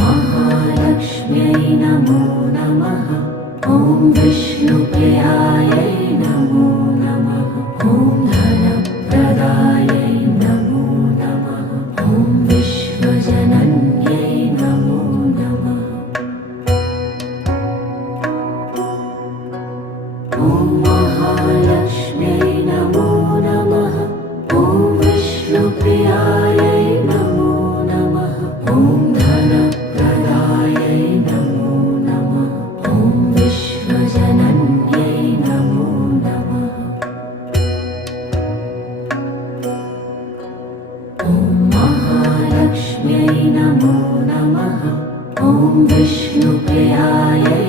महालक्ष्म्यै नमो नमः। ॐ विष्णुप्रियायै नमो नमः। ॐ धनप्रदायै नमो नमः। ॐ विश्वजनन्यै नमो नमः। ॐ महालक्ष्म्यै नमो नमः। ॐ विष्णुप्रियायै नमो नमः। ॐ धनप्रदायै नमो नमः। ॐ विश्वजनन्यै नमो नमः। ॐ महालक्ष्म्यै नमो नमः। ॐ विष्णुप्रियायै